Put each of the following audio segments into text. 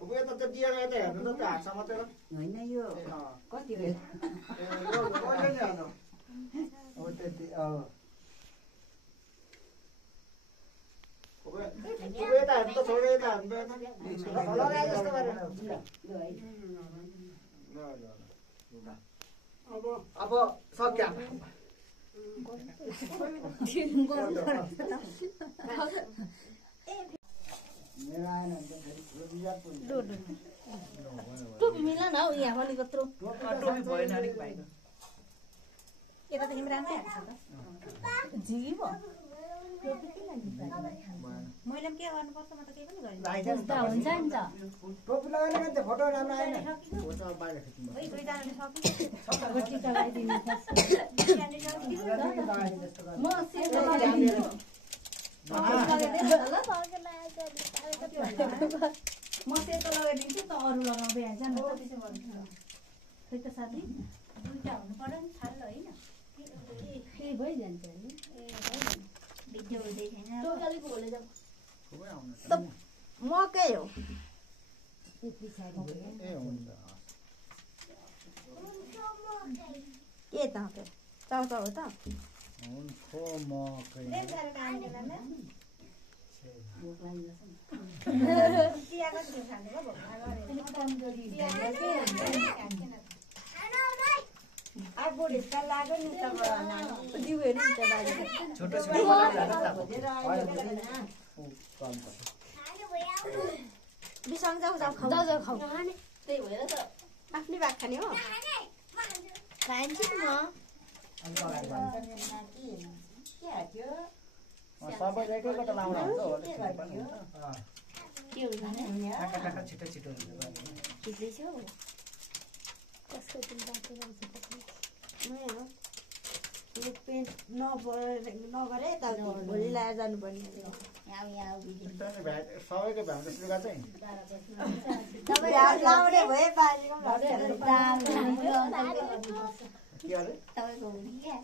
उयो त दिएर यता हेर्नु त हातमा मात्रै हो होइन यो कति हो यो कहिले नि हेर्नु हो त्यति उयो यता हेर्नु त छोडेर यता हेर्नु लगाए जस्तो गरेर अब सक्या टोपी मिला न हौ यहाँ पनि कत्रो यता त तिमी राम्रै हाल्छ त झिगी भयो मैले पनि के गर्नुपर्छ म त केही पनि गरिदिनु हुन्छ नि त टोपी लगाएन भने त फोटो राम्रो आएन फोटो बाहिर खिच्नु दुईजनाले सकिन्छ टिका लगाइदिनु म सेतो लगाइदिन्छु म सेतो लगाइदिन्छु त अरू लगाउँदै हाल्छ नि खै त साथी दुईटा हुनु पर्यो नि थाल होइन ए भइजान्छ नि भिडियो हुँदै छैन मकै हो ए हुन्छ के त चाउचाउ हो त हुन्छ मकै अब ढिस्का लाग्यो नि त दिउ हेर्नु नि त बाजे छोटो बिसँग जाऊ जाऊ खाऊ जाऊ जाऊ खाऊ त्यही भएर त आफ्नै भाग खाने हो खान्छु म सबैले एकैवटा लाउनु हुन्छ के हुन्छ छिटो छिटो खिच्दैछु कसको दिन बाटो पेन्ट नगरे त भोलि लगाएर जानुपर्ने सबैको भ्याउँछ लुगा चाहिँ लाउने भए के अरे तपाईँको हुने क्या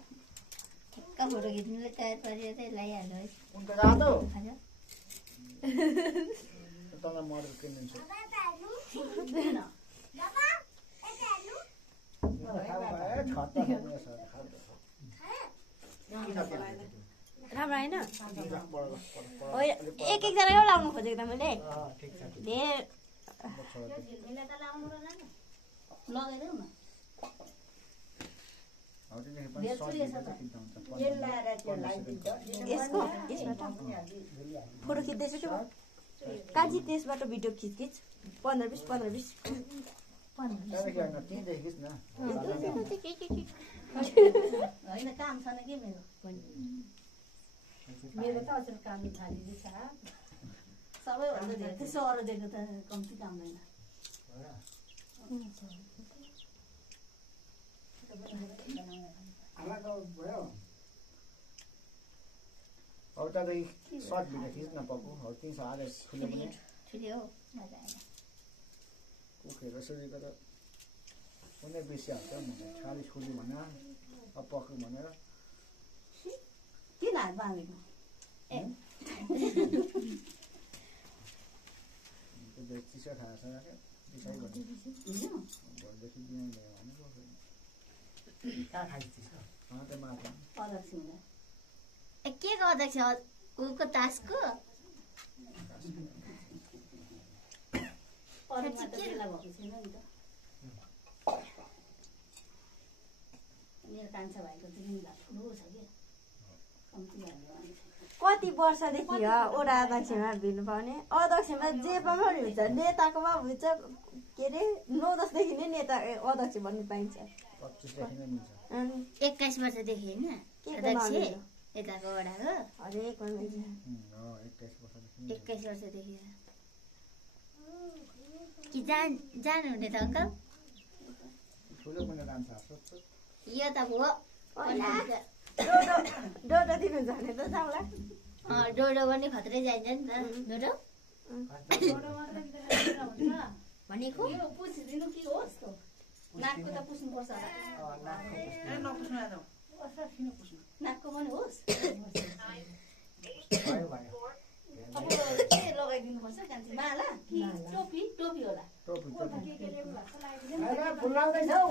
ठिक्क फोटो खिच्नुलाई तयार पारेर चाहिँ लगाइहाल्नु है उनको जाँदो तँलाई मोडल किनिदिन्छु राम्रो होइन एक एकजना लाउनु खोजेको त मैले धेर लगाइदेऊ न यसको यसबाट फोटो खिच्दैछु कि काजी त्यसबाट भिडियो खिच 15-20 होइन काम छैन कि मेरो मेरो त अझ काम थालिदिन्छ सबैभन्दा धेरै त्यसो अरू दिएको त कम्ती कामदैन अब त्यहाँदेखि सर्ट भिडियो खिच्न पाएको हो 300 हालेर ठुलो पनि ठुलो हो मजा आएन उखेर सोधेको त कुनै बेसी हाल्छ छाली छोडी भनेर अब पक्नु भनेर किन हात बाँधेको ए चिसो खाएर राख्यो बिसाइ भन्यो भोलिदेखि बिहान ल्यायो भनेको कहाँ खाइदिन्छ त्यो माथि अध्यक्ष हुँदा ए के को अध्यक्ष उको तासको मेरो कान्छा भाइको चाहिँ ठुलो छ क्या कम्ती भयो कति वर्षदेखि ओडा अध्यक्षमा भिड्नु पाउने अध्यक्षमा जे पनि हुन्छ नेताकोमा हुन्छ के अरे 9-10 नै नेता अध्यक्ष भन्नु पाइन्छ 21 वर्षदेखि होइन अध्यक्ष यताको वडाको हरेक 21 वर्षदेखि कि जानुहुने त अङ्कल यो त भयो डोडो दिनु जाने त जाउँला डोडो पनि खत्रै जाइन्छ नि त डोडो भनेको पुछिदिनु के होस् त नाकको त पुस्नुपर्छ नाकको पनि होस् लगाउनुपर्छ कान्छी माला कि टोपी टोपी होला टोपी टोपी होइन फुल लाउँदैछौ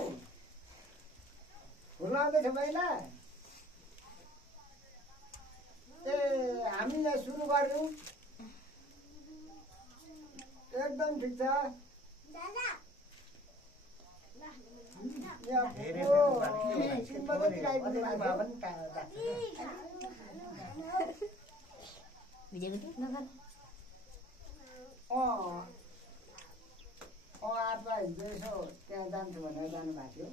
फुल लाउँदैछौ महिला ए हामीले सुरु गर्यौँ एकदम ठिक छ हिजो यसो त्यहाँ जान्छु भनेर जानुभएको थियो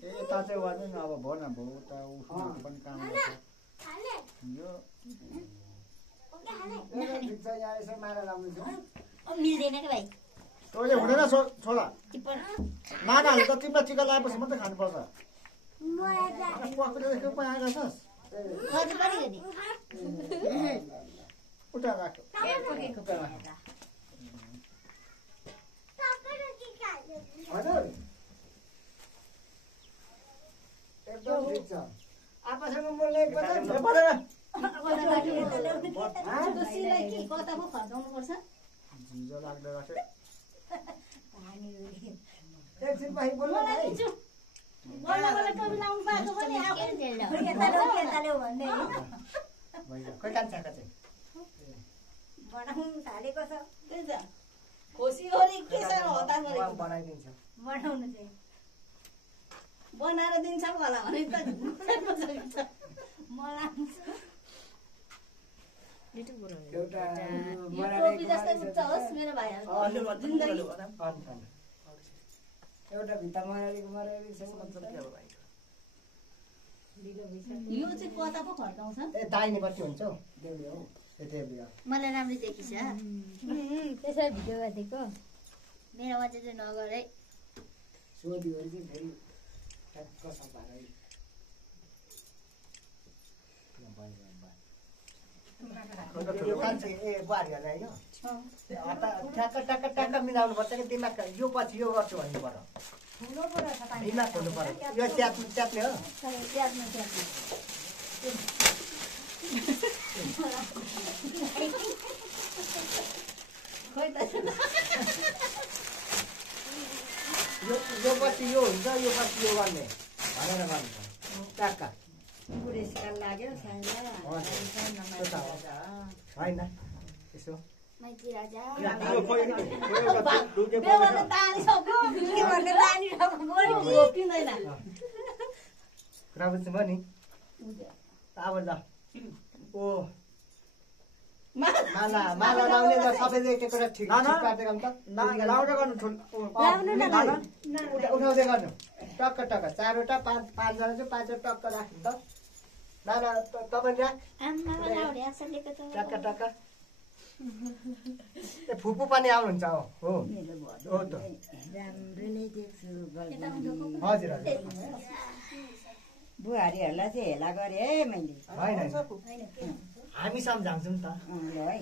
ए यता चाहिँ वादैन अब भन भयो उता उसको पनि काम गर्छ यो एकदम ठिक छ यहाँ यसो माला लाउँदैछु मिल्दैन के भाइ तैँले हुँदैन छोरा नानाहरूले त तिमीलाई टिका लगाएपछि मात्रै खानुपर्छ पक्रेर पनि आएका छस् उता राख हजुर एकदम ठिक छ आपासँग बोल्ने कता पो खर्काउनुपर्छ झिझो लाग्दो रहेछ एकछिन पछि बोल्नु मलाई है दिन्छु बल्ल बल्ल टोपी लाउनु पाएको पनि खोइ कान्छाका चाहिँ बनाउनु थालेको छ खोसी गरी के साह्रो हतार गरेको बनाइदिन्छ बनाउनु चाहिँ बनाएर दिन्छ पो होला भने त मलाई एउटा टोपी जस्तै उच्च होस् मेरो भाइहरू जिन्दगी एउटा भित्ता मरारी छ यो चाहिँ कता पो खर्काउँछ ए दाहिनेपट्टि हुन्छ हौ देउली हौ ए देउली हो मलाई राम्रै देखिन्छ त्यसरी भिडियो गरिदिएको मेरोमा चाहिँ नगर है सोधियो भने चाहिँ फेरि ठ्याक्क सफारै यो कान्छे ए बुहारीहरूलाई होइन ठ्याक्क ट्याक्क ट्याक्क मिलाउनु पर्छ कि दिमाग यो पछि यो गर्छु भन्नु पर्यो दिमाग हुनु पर्यो यो च्याप्ने हो यो पछि यो हुन्छ यो पछि यो गर्ने भनेर गर्नु ट्याक्क पुरस्कार लाग्यो होइन यसो कुरा बुझ्नुभयो नि अब ल ओ माला लाउने त सबैले एक एकवटा ठिक काटेको त लाउँदै गर्नु उठाउँदै गर्नु टक्क टक्क चारवटा पाँचजना चाहिँ पाँचवटा टक्क राख्नु त नाना तपाईँ राख टक्क टक्क ए फुपू पनि आउनुहुन्छ हो त राम्रो नै देख्छु हजुर हजुर बुहारीहरूलाई चाहिँ हेला गरेँ है मैले होइन हामी सम्झाउँछौँ त है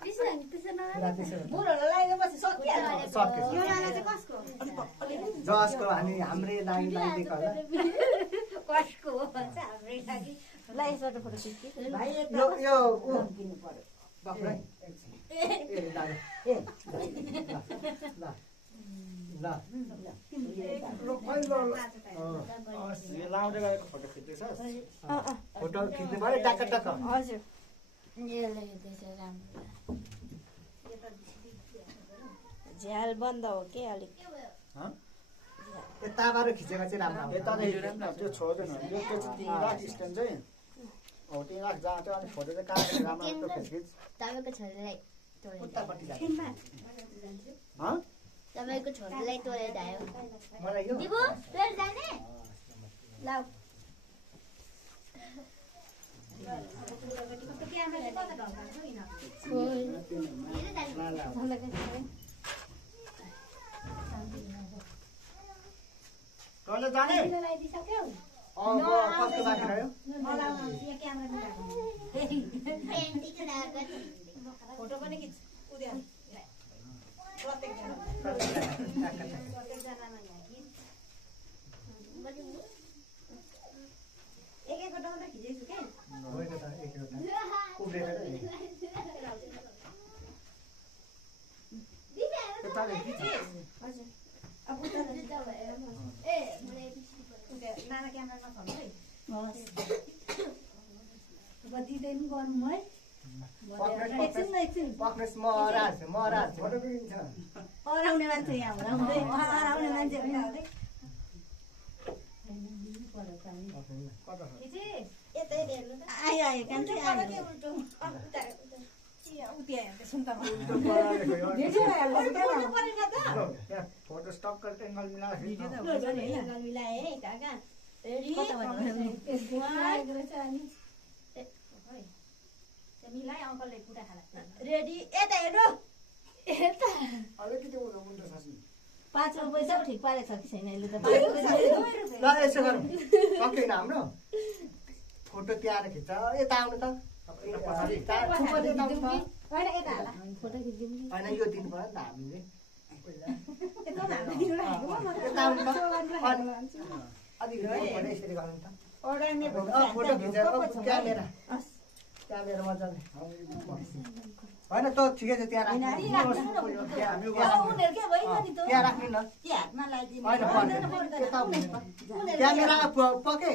कुरा त्यसो बुढोहरूलाई लगाइदिएपछि सकिहाल्छ जसको हाम्रै लागि लगाइदिएको होला कसको हो भन्छ हाम्रै लागि ल यसबाट फोटो खिच्छु भाइ यो दिनु पर्यो बक्रै लाउँदै गरेको फोटो खिच्दैछस् फोटो खिच्नु पऱ्यो टक्क टक्क हजुर झ्याल बन्द हो कि अलिक ताबारो खिचेको चाहिँ राम्रो यता त्यो छोड्दैन यो चाहिँ तिमी राख स्ट्यान्ड चाहिँ हो तिमी राख जहाँ त्यो अनि फोटो चाहिँ काटेर राम्रो खिच तपाईँको छोरीलाई उतापट्टि जान्छ तपाईँको छोरीलाई तोडेर आयो मलाई यो दिबु तोडेर जाने लाउ तैँले जाने कस्तो बाँकी रह्यो फोटो पनि खिच एकैवटा मात्रै खिचेछु के होइन त एकवटा उब्रेर उता देखि हजुर अब उता नाना क्यामेरा नछाउनु है दिँदैन गर्नु है एकछिन पक्रेस महाराज फोटो पनि छ अराउने मान्छे यहाँ हुँदै अराउने मान्छे होइन यतै हेर्नु त आयो आयो कान्छी आयो के उल्टो फोटो स्टक एङ्गल मिलाएर मिलाए है काका मिलाए अङ्कलले कुरा खाला रेडी यता हेर्नु यता अलिकति उल्टो छ 5 पैसा ठिक पारेको छ कि छैन यसले त ल यसो गरौँ सकेन हाम्रो फोटो त्यहाँ खिच्छ यता आउनु त होइन यता हाला फोटो खिचिदिउँ होइन यो दिनु पर्यो नि त हामीले यता आउनु त अलिक यसरी गर्नु त फोटो खिचेर क्यामेरा मजाले होइन त ठिकै छ त्यहाँ राख्नु त्यहाँ राख्नु न क्यामेरा पके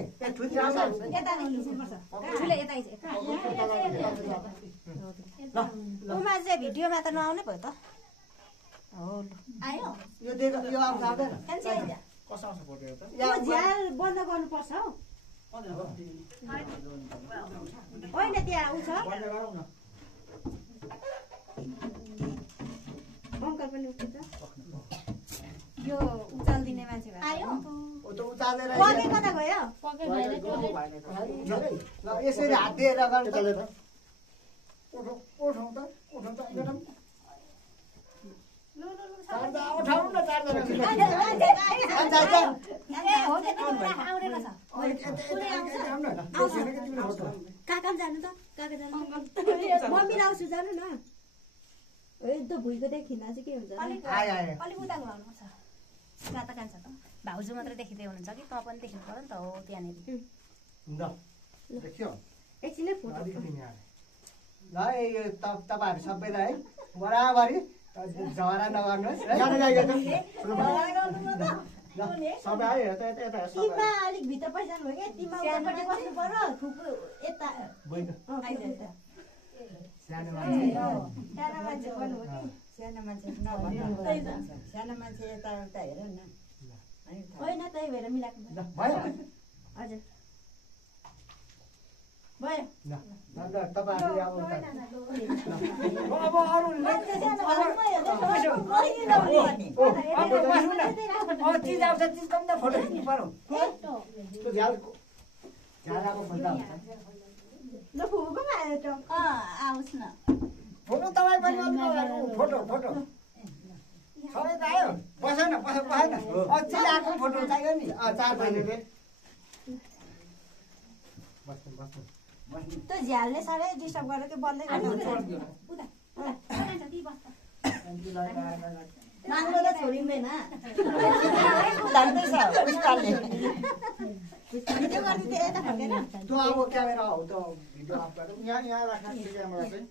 उमा चाहिँ भिडियोमा त नआउने भयो त आयो यो आउँछ आउँदैन कसो आउँछ फोटो एउटा झ्याल बन्द गर्नुपर्छ हौ होइन त्यहाँ आउँछ बन्द गरौँ न अङ्कल पनि उठ्छ यो उचाल दिने मान्छे आयो उचालेर पके कता गयो ल यसरी हात दिएर गर्नु उठाउँ त एकदम उठाउनु न काका जानु त काका जानु मम्मी आउँछु जानु न एकदम भुइँको देखिँदा चाहिँ के हुन्छ अलिक उता घुमाउनुपर्छ कहाँ त कान्छ त भाउजू मात्रै देखिँदै हुनुहुन्छ कि त पनि देखिनु पर्यो नि त हो त्यहाँनिर देखियो एकछिनै फोटो ल यो तपाईँहरू सबैलाई है बराबरी झगडा नगर्नुहोस् सबै आयो यता यता टिममा अलिक भित्र पैसानु भयो क्या टिममा उतापट्टि बस्नु पर्यो थुप्रो यता सानो सानो मान्छे भन्नु हो कि सानो मान्छे सानो मान्छे यताउता हेर न होइन त्यही भएर मिलाएको भयो हजुर भयो तपाईँहरू अब अरू चिज आउँछ चिज कम त फोटो खिच्नु पर्यो झ्यालाको खोल्दा हुन्छ ल फुपूकोमा आयो त आओस् न फोटो तपाईँ पनि फोटो फोटो सबैको आयो बसेन बसेन चिज आएको फोटो चाहियो नि 4 बजीले त्यो झ्यालले साह्रै डिस्टर्ब गरेर के बन्दै गर्नु माग्नु त छोडिँदैन भिडियो गरिदिँदै यता फर्केर त्यो अब क्यामेरा हो त भिडियो अफ गरेर यहाँ राख्न क्यामेरा चाहिँ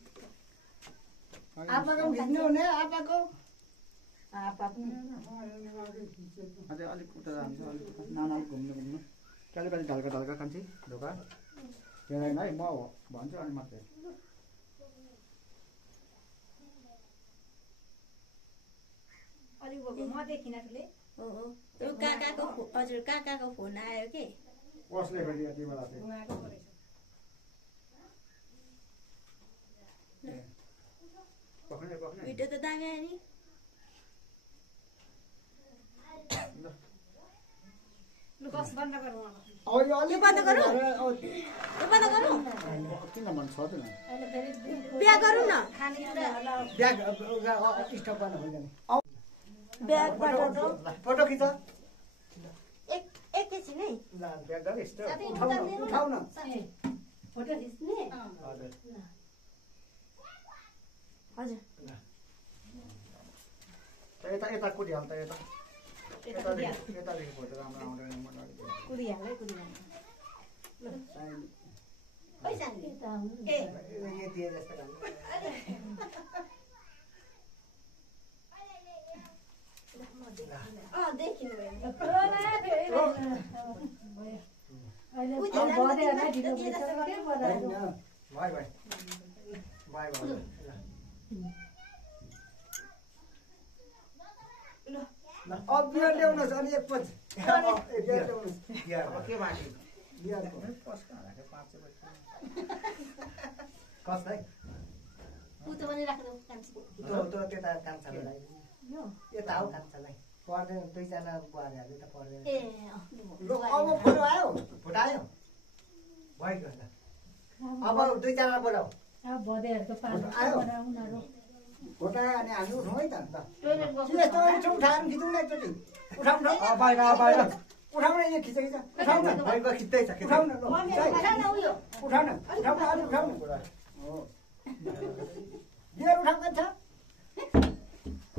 आपाको खिच्नु हुने आपाको अझै अलिक उता जान्छ अलिक नाना घुम्नु कालीपाली ढल्का कान्छी ढोका हेरेन है म भन्छु अनि मात्रै अलिक म देखिनँ ठुलै त्यो काकाको हजुर काकाको फोन आयो कि कसले फेरि यति बेला चाहिँ उहाँको परेछ पक्ने भिडियो त दामी आयो नि लु बस बन्द गरौँ अब अलि बन्द गरौँ बन्द गरौँ किन भन्छ छ त बिहा गरौँ न ब्याग स्टप गर्न होइन ब्यागबाट फोटो खिच एकैछिन है ल ब्याग गरे उठाउ न फोटो खिच्ने हजुर हजुर यता कुदिहाल त यतादेखि फोटो राम्रो आउँदैन कुदिहाल है कुदिहाल पैसा यति जस्तो ढिलो भइसक्यो के बनायो भाइ भाइ भाइ भाइ ल अब बियर ल्याउनुहोस् अनि एक पछि बियर ल्याउनुहोस् के बाँकी बियरको कसलाई पुतो पनि राख्नु कान्छी त्यो त्यता कान्छालाई यता हो कान्छालाई पढ्दैन दुईजना बुहारीहरूले त पढ्दैन ए अब फोटो आयो फोटो आयो भयो अब दुईजना बोलाऊ अब भदेहरूको पानी आयो। उनीहरू फोटो आयो अनि हामी उठाउँ है त अन्त टोइलेट बस्नु यस्तो उठाएर खिचौँ न एकचोटि उठाउँ न बाहिर उठाउँ न यो खिच उठाउँ न भएको खिच्दैछ उठाउँ न ल उठाउन उयो उठाउँ न अलि उठाउँ न बियर उठाउनु छ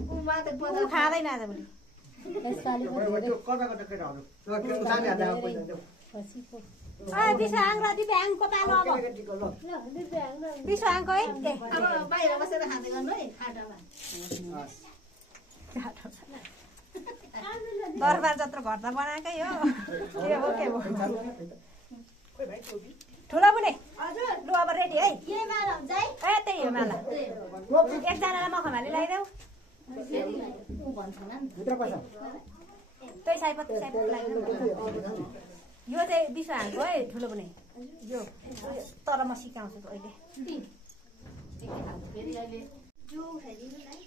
उ माथि ऊ खाँदैन आज भोलि यसपालि पो धेरै कता कता केटाहरू खसीको बिसो आङ र दिव्याङको पालो अब बिसो आङको है अब बाहिर बसेर खाँदै गर्नु है खाटामा दरबार जत्रो घर त बनाएकै हो के हो के हो ठुलो बुने हजुर लु अब रेडी है के माला हुन्छ है ए त्यही हो माला एकजनालाई मखमली लगाइदेऊ उ भन्छ होला नि त्यही सयपत्री लगाइदेऊ यो चाहिँ बिसो हाङको है ठुलो बुने यो तर म सिकाउँछु अहिले फेरि अहिले जो उठाइदिनु है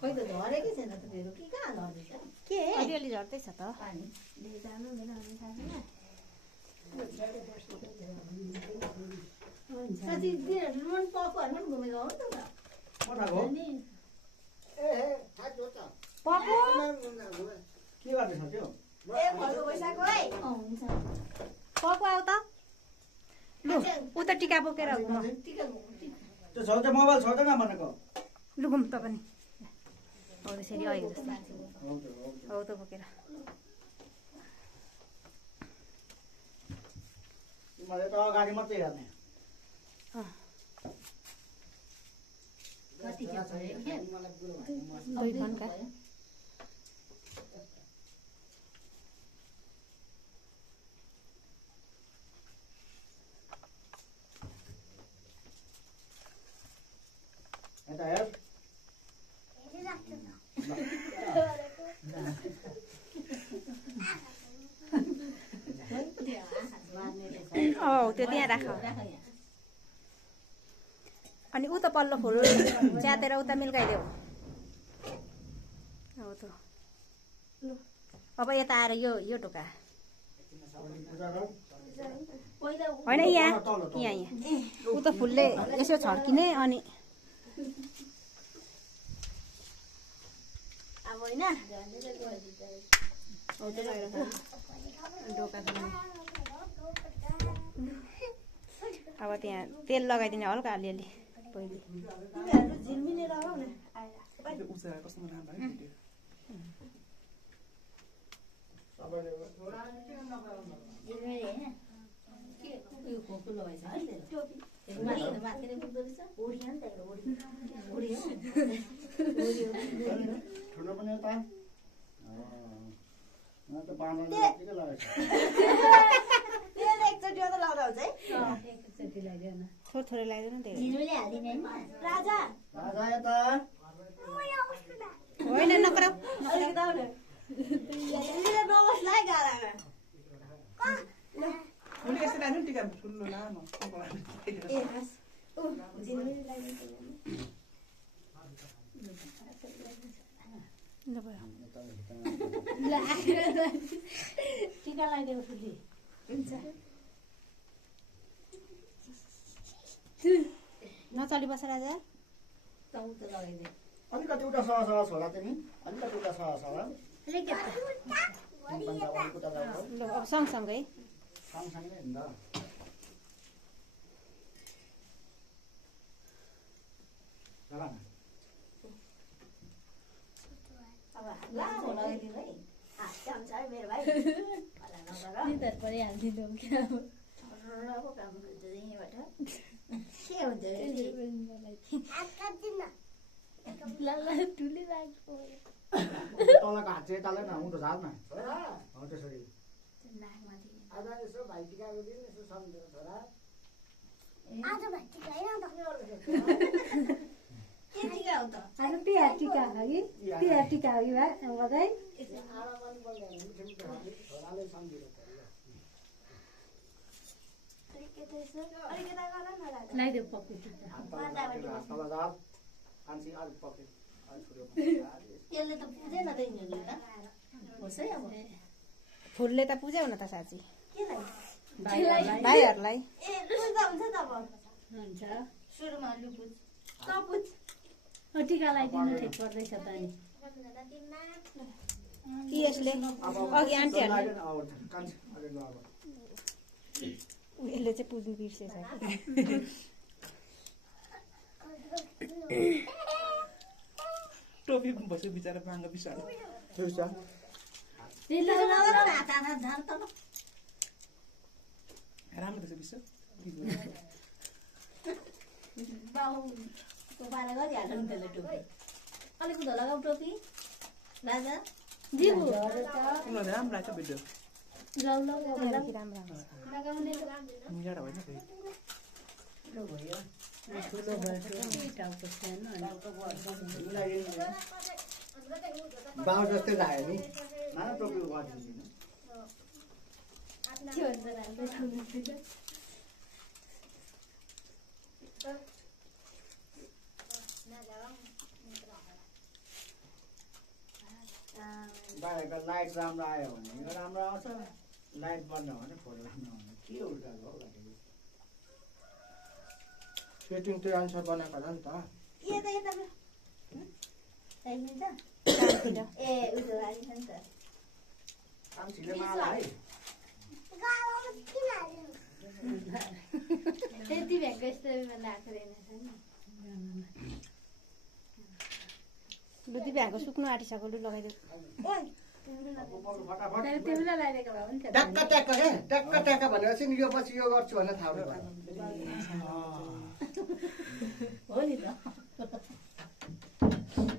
खोइ त झरेकै छैन त मेरो के कहाँ झर्दैछ के अलिअलि झर्दैछ त पानी लिएर जानु मेरो अनि थाहा साँच्ची दिनहरू पनि पकुहरूमा पनि घुमेको हो नि त अनि के गर्दैछ त्यो ए फलको पैसाको है हुन्छ पको आऊ त लु ऊ त टिका बोकेर आऊ म टिका त्यो छाउ मोबाइल छोड्दैन भनेको लु घुम त पनि हो त्यसरी आयो जस्तो हौ त बोकेर तिमीले त अगाडि मात्रै हेर्ने कति खेप भयो खेप दुई घन्टा यता हेर औ त्यो त्यहाँ राख अनि ऊ त पल्लो फुल च्यातेर उता मिल्काइदेऊ हो त अब यता आएर यो ढोका होइन यहाँ ऊ त फुलले यसो छड्किने अनि अब होइन ढोका अब त्यहाँ तेल लगाइदिने हल्का अलिअलि पहिले तिमीहरू झिलमिलेर आऊ न आएर झिलमिले होइन के उयो खोक्रो लगाएछ है टोपी माथि नै पुग्दो रहेछ ओढी हो नि त ओढी हो ठुलो पनि यता त बाँध्न के लगाएछ एकचोटि मात्रै लाउँदा हुन्छ है एकचोटि लगाइदेऊ न थोरै लगाइदिनु नि त्यही झिलमिले हालिदिने होइन राजा राजा यता होइन नपराउ अलिकति आऊ न झिलमिले नबस्ला है गाडामा ए हस् झिलमिले टिका लगाइदेऊ ठुली नचली बस राजा त लगाइदिए अलिकति उता सह छोडा तिमी अलिकति उता सह ल अब सँगसँगै सँगसँगै नि त अब लामो लगाइदिनु है हात हुन्छ है मेरो भाइ होला नगर निधार परिहालिदिनु क्या रको काम गर्छ यहीँबाट के हुन्छ लाला ठुली राख्नु तलको हात चाहिँ यताले न उँधो झार्न हो त्यसरी नाकमाथि आज यसो भाइटिकाको दिन यसो सम्झेर छोरा आज भाइटिका होइन त के टिका हो त आज तिहार टिका हो कि तिहार टिका हो कि बा बधाई आमा पनि बोल्दैन मिठो मिठो खाने छोराले सम्झेर लगाइदेऊ पक्कै टिका यसले त पुजेन त यिनीहरूले त होस् है अब फुलले त पुज्याउ न त साँच्ची केलाई भाइहरूलाई ए पुज्दा हुन्छ त अब हुन्छ सुरुमा लुपुज त पुज टिका लगाइदिनु ठिक पर्दैछ त नि कि यसले अघि आन्टीहरूले यसले चाहिँ पुज्नु बिर्सेछ टोपी बस्यो बिचरा बाङ्गो बिसारो राम्रो रहेछ बिस बाउको पारा गरिहाल्नु नि त्यसले टोपी अलिक उधो लगाऊ टोपी राजा दिबु उनीहरूले राम्रो लाग्छ भिडियो राम्रो मिलाएर होइन फेरि ठुलो भयो टाउको सानो अनि बाउ जस्तै लाग्यो नि माना टोपी गरिदिनु बाहिरको लाइट राम्रो आयो भने यो राम्रो आउँछ लाइट बन्द हो भने फोटो राम्रो आउँछ के उल्टा हो सेटिङ त्यो अनुसार बनाएको होला नि त ए उयो हालिन्छ नि त आम्छीले माला है त्यति भ्याएको यस्तो लगाएको रहेनछ नि लुदी भ्याएको सुक्नु आँटिसक्यो लु लगाइदेऊ फटाफट तिमीलाई लगाइदिएको भए हुन्थ्यो ट्याक्क ट्याक्क के ट्याक्क ट्याक्क भनेपछि नि यो पछि यो गर्छु भनेर थाहा भयो हो नि त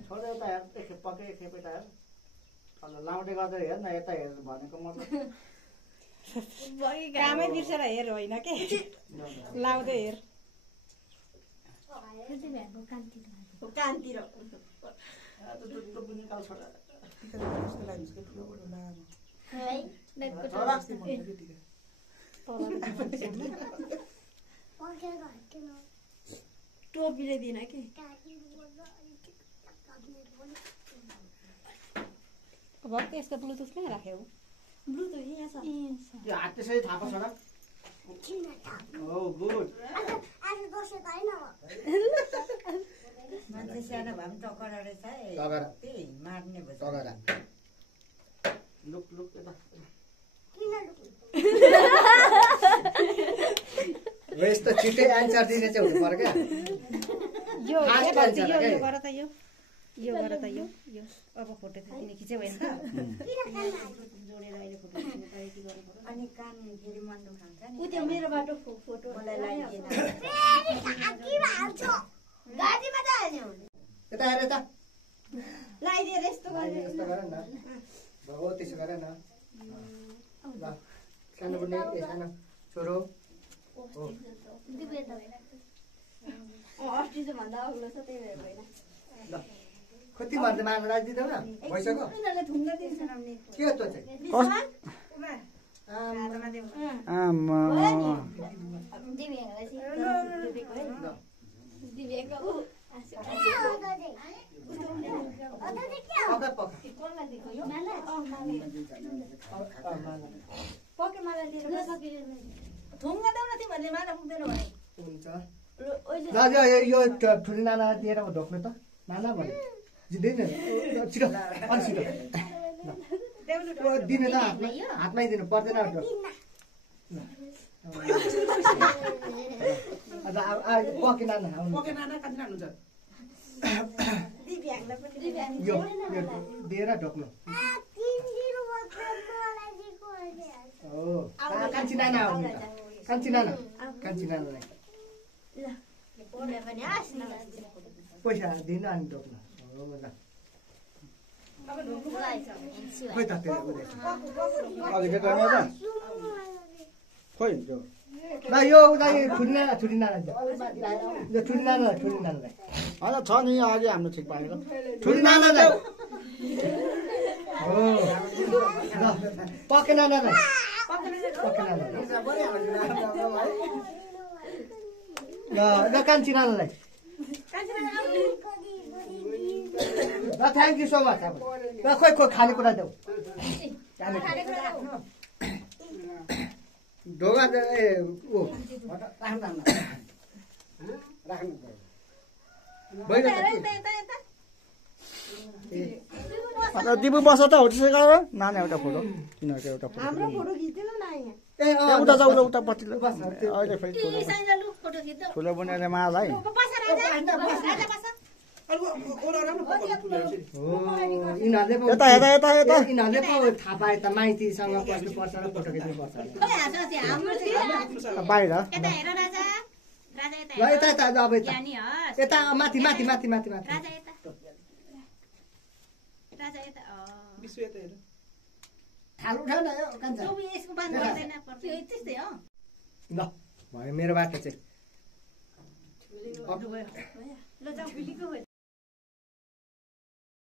छोडेर यता हेर एकखेप पक्कै एकखेप यता हेर अन्त लाउँदै गर्दै हेर न यता हेर भनेको मतलब कामै बिर्सेर हेर होइन के लाउँदै हेर त्यति भ्याएको कान्ति कानतिर टोपी निकाल छोरा जस्तो लाग्छ कि ठुलो बडो लामो है जस्तै मन लाग्यो टिका टोपीले दिन कि भक्क यसको ब्लुटुथ कहाँ राख्यौ ब्लुटुथ यहाँ छ त्यो हात त्यसरी थाहा पाउँछ छोरा हो गुड मान्छे सानो भए पनि टकरा रहेछ है टकरा त्यही मार्ने भयो टकरा लुक लुक यता यस्तो छिट्टै एन्सर दिने चाहिँ हुनु पर्यो क्या यो Fast हे भक्ति, answer, यो okay. गर त यो गर त यो अब फोटो खिच्ने खिच्यौ होइन त जोडेर अहिले फोटो खिच्नु पऱ्यो के गर्नु पर्यो अनि कान फेरि मन दुखाउँछ नि ऊ त्यो मेरो बाटो फोटो मलाई लगाइदिएन गाडीमा त हाल्ने हो यता हेर यता लगाइदिएर यस्तो गर्ने यस्तो गर न हो त्यसो गर न ल सानो पनि ए सानो छोरो अस्ति चाहिँ भन्दा अग्लो छ त्यही भएर होइन ल कति भन्दै मार्न राखिदिँदै न भइसक्यो उनीहरूले थुङ्गा दिन्छ के हो त्यो चाहिँ आमा पक्का पक्का पके माला लिएर थुङ्गा देऊ न तिमीहरूले माला पुग्दैन भने हुन्छ दाजु यो ठुलो नाना दिएर ढोक्नु त नाना भने दिँदैन छिटो अलि छिटो दिनु त हातमै दिनु पर्दैन पके नाना पके नाना कति लानुहुन्छ यो दिएर ढोक्नु हो कान्छी नाना आउनु कान्छी नाना पैसा दिनु अनि ढोक्नु हो ल खोइ त त्यो अलि के गर्ने त खोइ त्यो ल यो उता छुटिना यो छुटिना होइन छ नि अघि हाम्रो ठिक पारेको छुटिना हो ल पकेन ल कान्छी नानालाई ल थ्याङ्क यू सो मच अब ल खोइ खानेकुरा देऊ ढोका ए ऊ दिपु बस त हो त्यसै गरेर नाना एउटा फोटो तिनीहरूको एउटा फोटो ए उता जाऊ उता पछि अहिले फेरि ठुलो बनिएर माला है यिनीहरूले पो थाहा पाए त माइतीसँग बस्नुपर्छ र फोटो खिच्नुपर्छ बाहिर ल यता यता अब यता माथि विश्व यता हेर थाल उठाउ न यो कान्छा ल भयो मेरो बाटो चाहिँ